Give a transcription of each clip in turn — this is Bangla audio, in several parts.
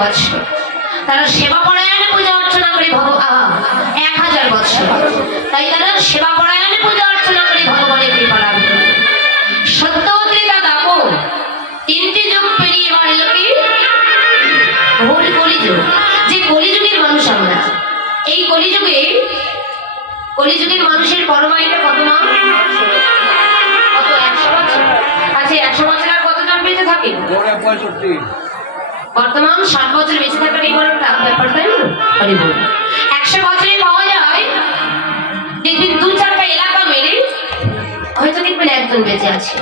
বৎসর তারা সেবা পরায়ণে পূজা অর্চনা করে ভগ এক হাজার বৎসর তাই তারা সেবা পরায়ণে পূজা অর্চনা করে ভগবানের কৃপা লাভ করে। সত্য ত্রেতা দাপর তিনটি যুগ পেরিয়ে এলো কি ভুল কলিযুগ। যে কলিযুগের মানুষ আমরা, এই কলিযুগে, কলিযুগের মানুষের পরমায়ুটা কত না কত একশো বছর? আচ্ছা একশো বছর আর কতজন বেঁচে থাকে? পঁয়ষট্টি। বর্তমান ষাট বছর বেঁচে থাকার এই বড় ব্যাপার তাই না একশো বছরে পাওয়া যায়, দেখবেন দু চারটা এলাকা মেরে হয়তো দেখবেন একজন বেঁচে আছে।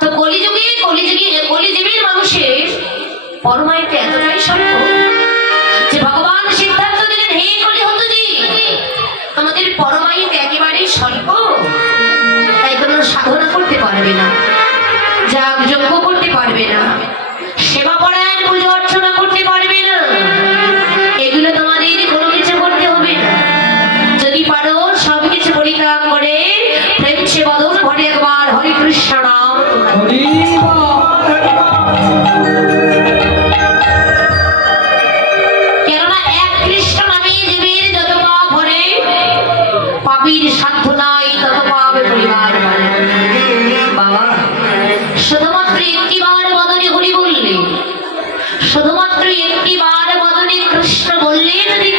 তো কলিযুগে কলিযুগে কলিযুগের মানুষের পরমায়ুটা এতটাই স্বল্প যে ভগবান সিদ্ধান্ত দিলেন, হে কলি হতো জি আমাদের পরমায়ু একেবারেই স্বল্প। তাই তোমরা সাধনা করতে পারবে না যাগ যজ্ঞ করতে পারবে না।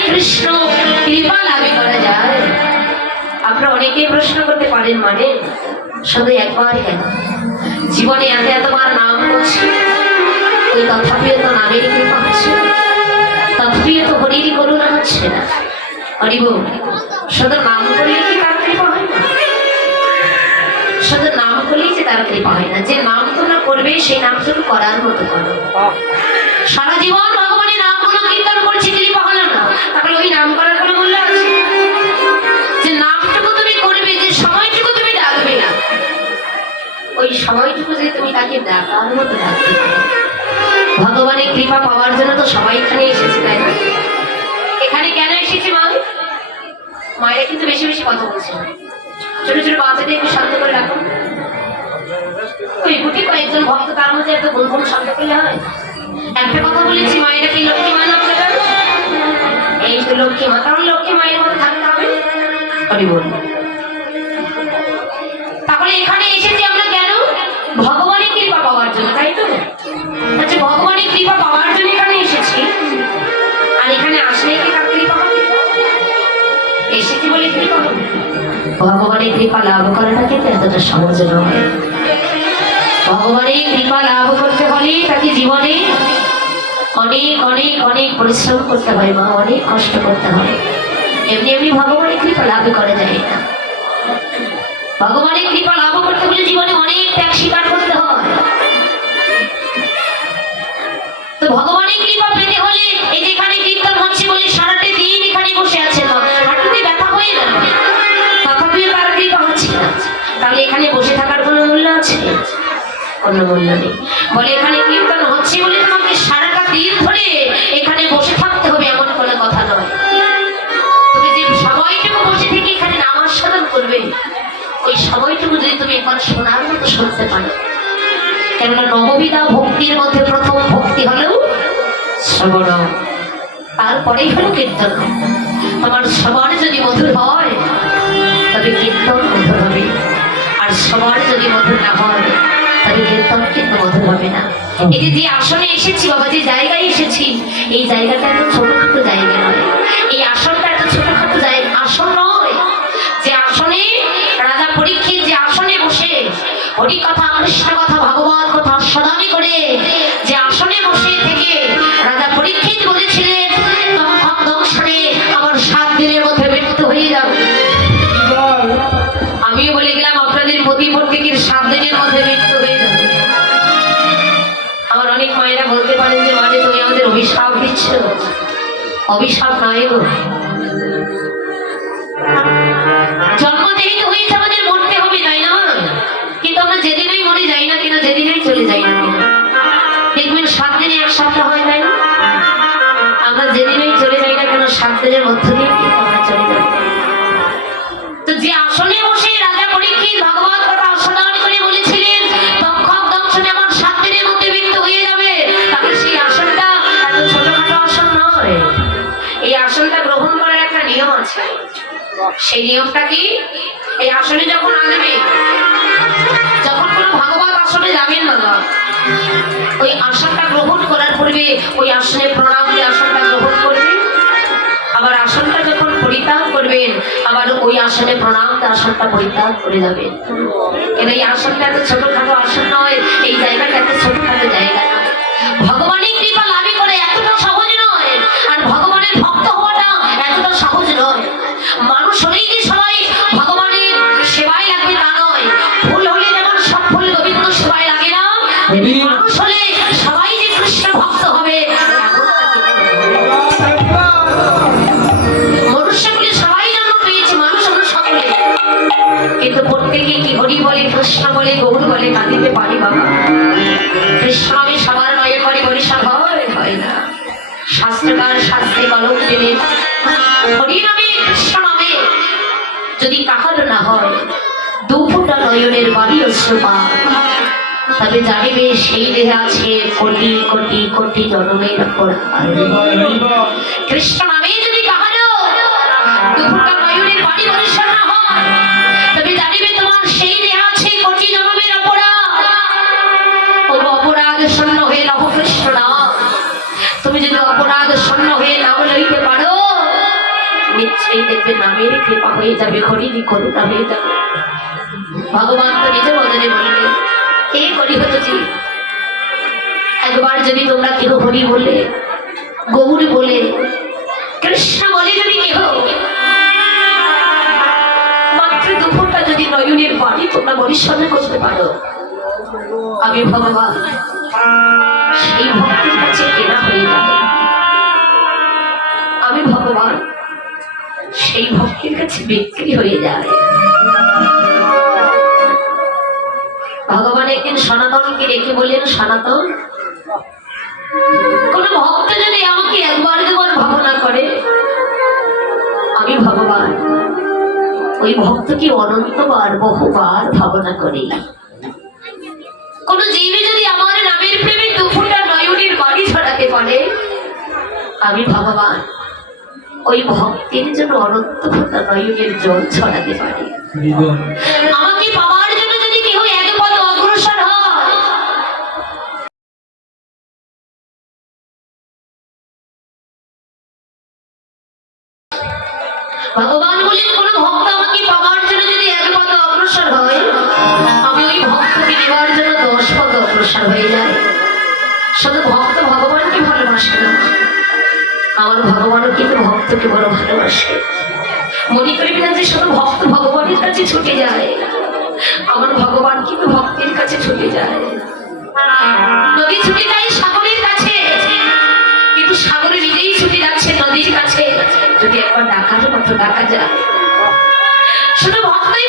কৃষ্ণ কৃপা লাভে করা যায় আপনারা অনেকেই প্রশ্ন করতে পারেন মানে শুধু একবার কেন? জীবনে এত এতবার নাম করছি। ওই তথাপিও তো নামের কৃপা হচ্ছে। তথাপিও তো হরিরই করুণা হচ্ছে না। হরিব শুধু নাম করলে কি তার কৃপা হয় না? শুধু নাম করলেই যে তার কৃপা হয় না। যে নাম তোমরা করবে সেই নাম শুধু করার মতো করো। সারা জীবন ভগবানের নামগুলো কীর্তন করছি কৃপা হলো না। তাহলে ওই নাম করার ওই সময়টুকু যে তুমি তাকে ডাকার মতো ডাকবে ভগবানের কৃপা পাওয়ার জন্য তো সবাই এখানে এসেছে, তাই না? এখানে কেন এসেছি মা? মায়েরা কিন্তু বেশি বেশি কথা বলছে। ছোট ছোট বাচ্চাদের একটু শান্ত করে রাখুন ওই গুটি কয়েকজন ভক্ত তার মধ্যে এত গুন গুন শব্দ করলে হয় একটা কথা বলেছি, মায়েরা কি লক্ষ্মী মা না এই তো লক্ষ্মী মা, কারণ লক্ষ্মী মায়ের মধ্যে থাকতে হবে। হরি তাহলে এখানে ভগবানের কৃপা পাওয়ার জন্য এখানে এসেছি। আর এখানে আসলে কি কার কৃপা হবে? এসেছি বলে কৃপা হবে? ভগবানের কৃপা লাভ করাটা কিন্তু এতটা সহজ নয়। ভগবানের কৃপা লাভ করতে হলে তাকে জীবনে অনেক অনেক অনেক পরিশ্রম করতে হয়, মা, অনেক কষ্ট করতে হয়। এমনি এমনি ভগবানের কৃপা লাভ করা যায় না ভগবানের কৃপা লাভ করতে হলে জীবনে অনেক ত্যাগ স্বীকার করতে হয়। ভগবানের কৃপা পেতে হলে? এই যে এখানে কীর্তন হচ্ছে বলে সারাটা দিন এখানে বসে আছে মা হাঁটুতে ব্যথা হয়ে গেল? তথাপিও তার কৃপা হচ্ছে না। তাহলে এখানে বসে থাকার কোনো মূল্য আছে? কোনো মূল্য নেই। বলে এখানে কীর্তন হচ্ছে বলে তোমাকে সারাটা দিন ধরে এখানে বসে থাকতে হবে এমন কোনো কথা নয়। তুমি যে সময়টুকু বসে থেকে এখানে নামাজ সাধন করবে, ওই সময়টুকু যদি তুমি একবার শোনার মতো শুনতে পারো। কেননা নববিধা ভক্তির মধ্যে প্রথম ভক্তি হলো শ্রবণ। তারপরেই হলো কীর্তন। তোমার শ্রবণ যদি মধুর হয় তবে কীর্তন মধুর হবে। আর শ্রবণ যদি মধুর না হয় তবে কীর্তন কিন্তু মধুর হবে না। এই যে যে আসনে এসেছি বাবা যে জায়গায় এসেছি এই জায়গাটা এত ছোটখাটো জায়গা নয়। এই আসনটা এত ছোটখাটো জায়গা আসন নয়। যে আসনে রাজা পরীক্ষিত যে আসনে বসে হরি কথা কৃষ্ণ কথা ভগবান করে যে আসনে বসে থেকে রাজা পরীক্ষিত বলেছিলেন দংশনে আমার সাত দিনের মধ্যে মৃত্যু হয়ে যাবে। আমি বলে গেলাম, আপনাদের প্রতি প্রত্যেকের সাত দিনের মধ্যে মৃত্যু হয়ে যাবে। আমার অনেক মায়েরা বলতে পারেন যে মানে তুমি আমাদের অভিশাপ দিচ্ছ, অভিশাপ নয় মধ্য সেই নিয়মটা কি? এই আসনে যখন আসবে, যখন কোনো ভাগবত আসনে যাবেন বাবা, ওই আসনটা গ্রহণ করার পূর্বে ওই আসনে প্রণাম আবার আসনটা যখন পরিত্যাগ করবেন, আবার ওই আসনে প্রণাম আসনটা পরিত্যাগ করে যাবেন। এবার এই আসনটা এত ছোটখাটো আসন নয়, এই জায়গাটা এত ছোটখাটো জায়গা। নয় ভগবানের কৃপা লাভে করে এতটা সহজ নয়, আর ভগবানের ভক্ত হওয়াটা এতটা সহজ নয়। মানুষ হলেই বলে কাঁদিতে পারি বাবা। কৃষ্ণ আমি সবার নয়ে করে বরিশা হয় হয় না। শাস্ত্রকার শাস্ত্রে কলম দিলেন হরি নামে কৃষ্ণ নামে যদি কাহার না হয় দু ফোঁটা নয়নের বাড়ি অশ্রুপা তবে জানিবে সেই দেহে আছে কোটি কোটি কোটি জন্মের কৃষ্ণ নামে যদি কাহারও দুপুরটা নয়নের বাড়ি নিশ্চয়ই দেখবে নামের কৃপা হয়ে যাবে, হরিণী করুণা হয়ে যাবে। ভগবান তো নিজে বদলে বললে, কে করি হতো একবার যদি তোমরা কেহ হরি বলে, গৌর বলে, কৃষ্ণ বলে যদি কেহ, মাত্র দুপুরটা যদি নয়নের বাড়ি তোমরা পরিশ্রমে করতে পারো। আমি ভগবান, সেই ভক্তির কাছে কেনা হয়ে যাবে। আমি ভগবান সেই ভক্তির কাছে বিক্রি হয়ে যায়। ভগবান একদিন সনাতনকে রেখে বললেন, সনাতন, কোন ভক্ত যদি আমাকে একবার দুবার ভাবনা করে, আমি ভগবান। ওই ভক্তকে অনন্তবার বহুবার ভাবনা করি? কোন জীবে যদি আমার নামের প্রেমে দুপুরটা নয়নের বাড়ি ছড়াতে পারে আমি ভগবান। ওই ভক্তির জন্য অনন্ত নয়নের জল ছড়াতে পারি। ভক্তকে বড় ভালোবাসে। মনে করিবে না যে শুধু ভক্ত ভগবানের কাছে ছুটে যায়। আমার ভগবান কিন্তু ভক্তের কাছে ছুটে যায়। নদী ছুটে যায় সাগরের কাছে। কিন্তু সাগরে নিজেই ছুটে যাচ্ছে নদীর কাছে। যদি একবার ডাকার মতো ডাকা যায়। শুধু ভক্তই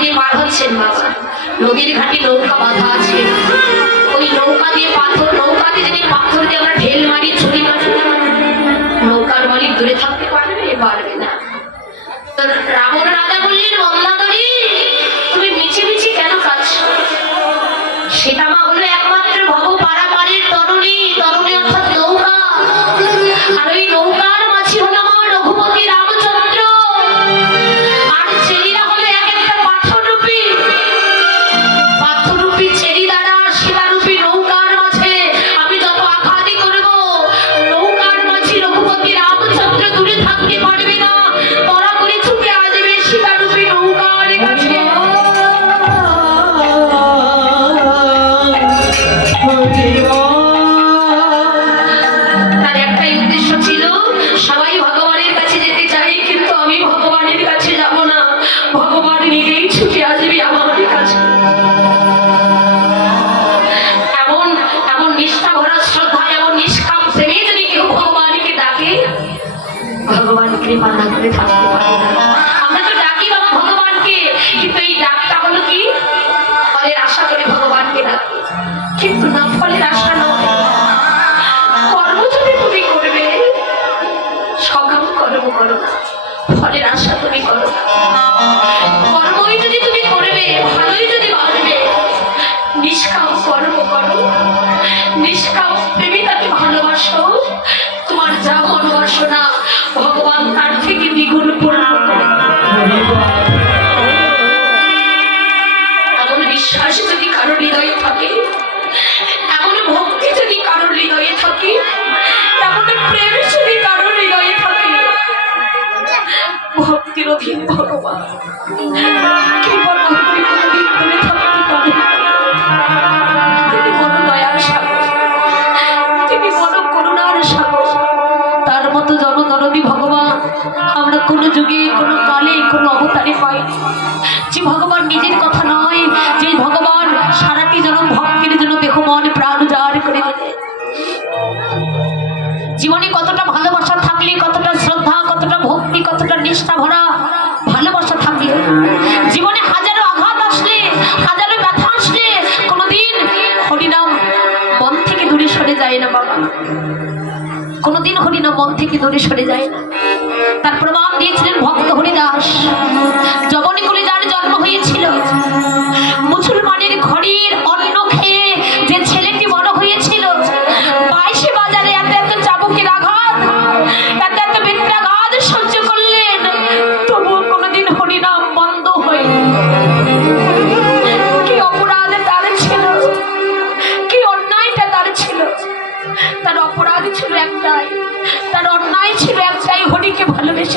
দিয়ে পার হচ্ছেন বাবা। নদীর ঘাটে নৌকা বাঁধা আছে। ওই নৌকা দিয়ে পাথর নৌকা দিয়ে যদি পাথর দিয়ে আমরা ঢেল মারি, ছুরি মারি, নৌকার মালিক দূরে থাকতে পারবে পারবে না। তো রাবণ রাজা বললেন মন্দাদরী তুমি মিছি মিছি কেন কাঁদছো? সীতামা হলো একমাত্র ভব পারাপারের তরুণী তরুণী অর্থাৎ মনোবাসনা ভগবান তার থেকে দ্বিগুণ পূর্ণ করে এমন বিশ্বাস যদি কারোর হৃদয়ে থাকে, এমন ভক্তি যদি কারোর হৃদয়ে থাকে, এমন প্রেম যদি কারোর হৃদয়ে থাকে, ভক্তির অধীন ভগবান। কৃপা না আমরা কোনো যুগে, কোনো কালে, কোনো অবতারে হয় যে ভগবান নিজের কথা নয়, যে ভগবান সারাটি জনম ভক্তির জন্য দেখো মন প্রাণ উজাড় করে জীবনে কতটা ভালোবাসা থাকলে, কতটা শ্রদ্ধা, কতটা ভক্তি, কতটা নিষ্ঠা ভরা ভালোবাসা থাকলে। জীবনে হাজারো আঘাত আসলে, হাজারো ব্যথা আসলে, কোনোদিন হরিনাম মন থেকে দূরে সরে যায় না বাবা। কোনোদিন হরিনাম মন থেকে দূরে সরে যায় না। তার প্রমাণ দিয়েছিলেন ভক্ত হরিদাস। জবনী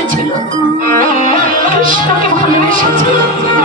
ভালোবেসেছিল কৃষ্ণকে ভালোবেসেছিল।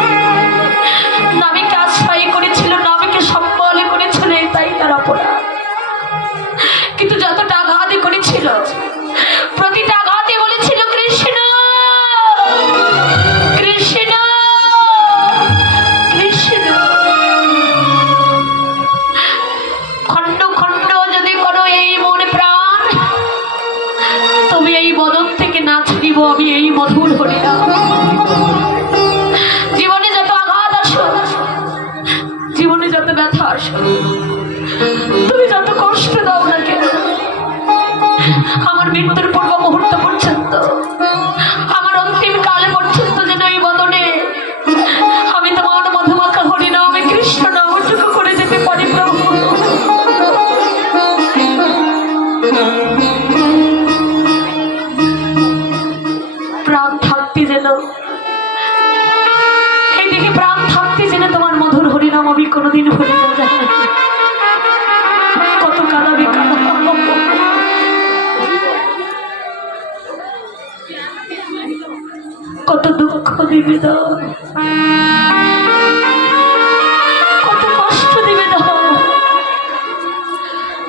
কত কষ্ট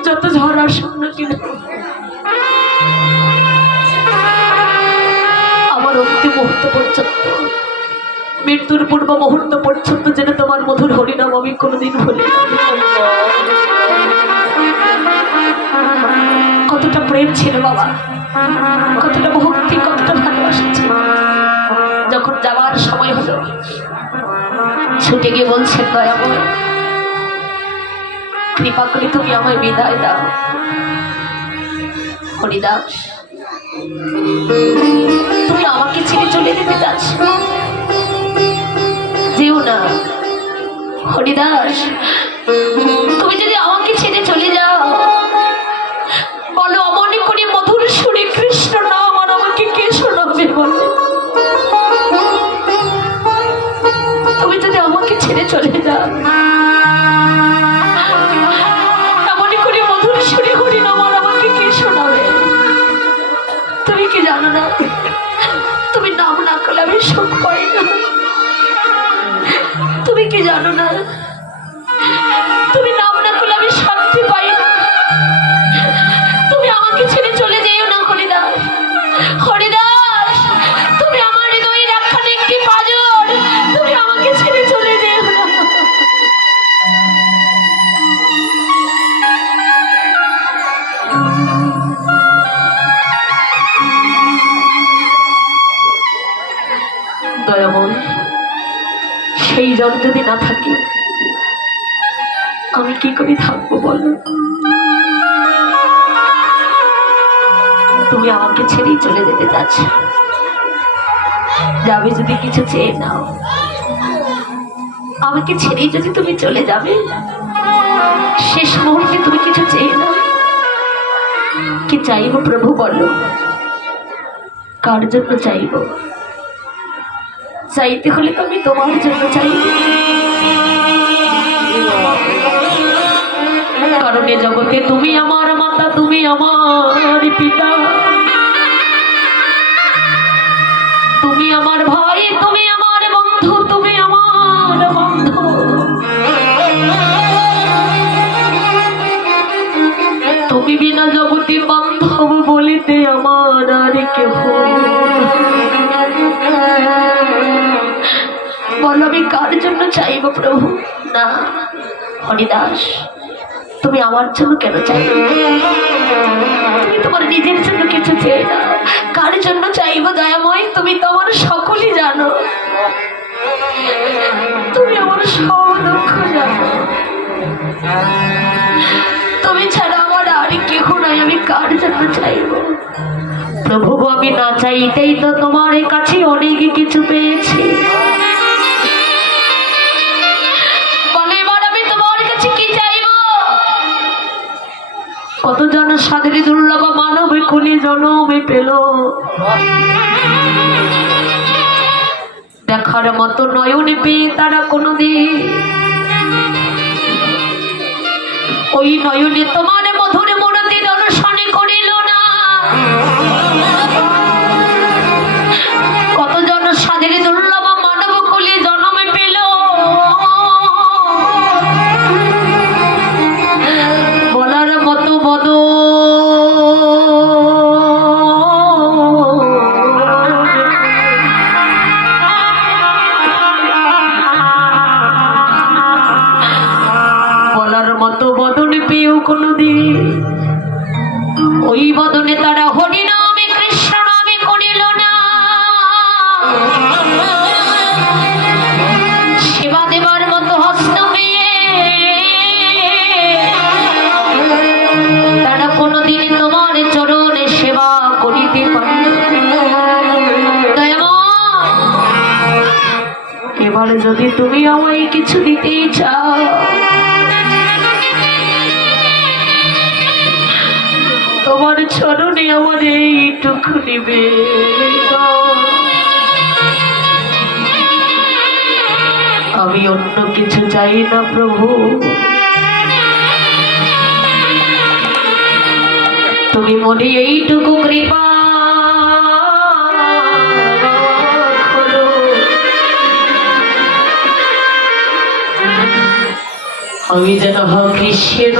যত কেন। আমার অন্তিম মুহূর্ত পর্যন্ত, মৃত্যুর পূর্ব মুহূর্ত পর্যন্ত যেন তোমার মধুর হরিনাম আমি কোনোদিন না। কতটা প্রেম ছিল বাবা। কতটা ভক্তি, কতটা ভালোবাসা ছিল। যখন যাওয়ার সময় হলো। ছুটে গিয়ে বলছেন দয়াময় কৃপা করে তুমি আমায় বিদায় দাও। হরিদাস, তুমি আমাকে ছেড়ে চলে যেতে চাচ্ছ? যেও না। হরিদাস, তুমি যদি আমাকে ছেড়ে চলে যাও, বলো ছেড়ে চলে এমনি করে মধুর হরি আমাকে কে শোনাবে? তুমি কি জানো না? তুমি নাম না করলে আমি পাই না। তুমি কি জানো না? সেই যদি না থাকে, আমি কি করে থাকব বলো? তুমি আমাকে ছেড়েই চলে যেতে চাচ্ছ। যাবে যদি কিছু চেয়ে নাও। আমাকে ছেড়েই যদি তুমি চলে যাবে, শেষ মুহূর্তে তুমি কিছু চেয়ে নাও। কি চাইব প্রভু বলো? কার জন্য চাইব? চাইতে হলে তো আমি তোমার জন্য চাই। কারণ জগতে তুমি আমার মাতা, তুমি আমার পিতা। তুমি আমার ভাই, তুমি আমার বন্ধু, তুমি আমার বন্ধু। তুমি বিনা জগতে বান্ধব বলিতে আমার আর কেহ বলো, আমি কার জন্য চাইব প্রভু? না, হরিদাস, তুমি আমার জন্য কেন চাইবে? তুমি তোমার নিজের জন্য কিছু চেয়ে না। কার জন্য চাইব দয়াময়? তুমি তো আমার সকলই জানো। তুমি আমার সব দুঃখ জানো। তুমি ছাড়া আমার আর কেহ নাই, আমি কার জন্য চাইব? প্রভু আমি না চাইতেই তো তোমার কাছে অনেক কিছু পেয়েছি। কত জন সাদের দুর্লভ মানব খুনি জনমে পেল? দেখার মতো নয়নে পেয়ে তারা কোনোদিন। ওই নয়নে তোমার মধুর মূরতি দর্শনে করিল না। কতজন সাদের দুর্লভ কিছু দিতেই চাও তোমার চরণে আমার এইটুকু নিবে আমি অন্য কিছু চাই না, প্রভু। তুমি মনে এইটুকু কৃপা আমি যেন হও কৃষ্ণ